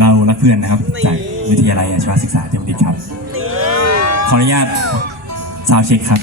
เราและเพื่อนนะครับ จากวิทยาลัยอาชีวศึกษาเตรียมดิตครับ ขออนุญาตซาวเช็คครับ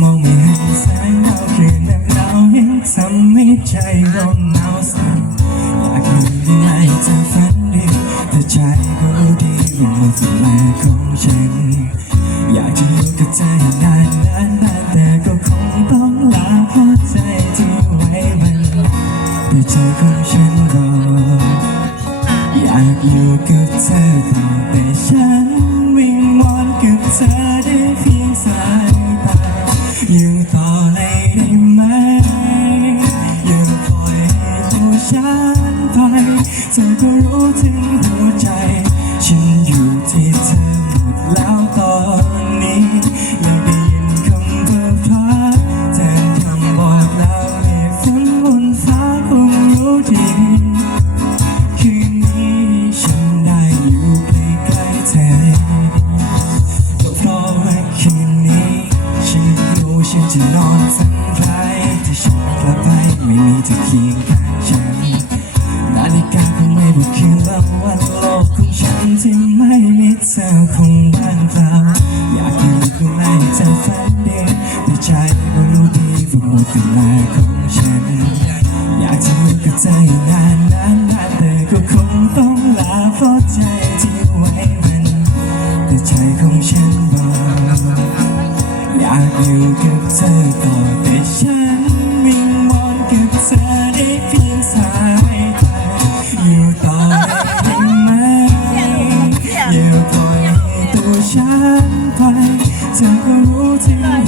มองไม่เห็นแสงดาวคืนแบบหนาวยิ่งทำให้ใจร้อนหนาวสั่นอยากอยู่ที่ไหจะฝันดีแต่ใจก็รู้ดีว่ามันเป็นแม่ของฉัน อยากจะอยู่กับเธอนานนานแต่ก็คงต้องลาเพราะใจที่ไว้มันแต่ใจของฉันก่ออยากอยู่กับเธอแต่ฉันวิงวอนกับเธอ ฉันไปเธอก็รู้ที่